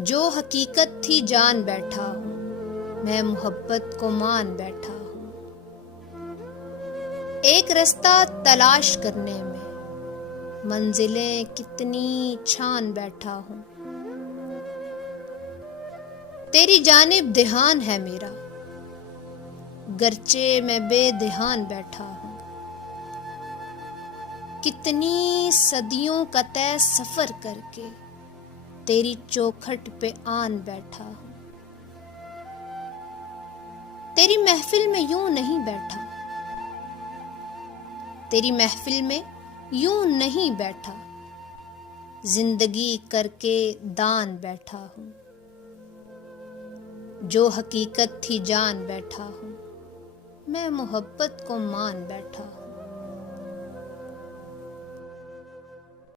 जो हकीकत थी जान बैठा हूँ, मैं मोहब्बत को मान बैठा हूँ। एक रास्ता तलाश करने में मंजिलें कितनी छान बैठा हूँ। तेरी जानिब ध्यान है मेरा, गरचे मैं बेध्यान बैठा हूँ। कितनी सदियों का तय सफर करके तेरी चौखट पे आन बैठा हूँ। तेरी महफिल में यूं नहीं बैठा, तेरी महफिल में यूं नहीं बैठा, जिंदगी करके दान बैठा हूँ। जो हकीकत थी जान बैठा हूँ, मैं मोहब्बत को मान बैठा हूँ।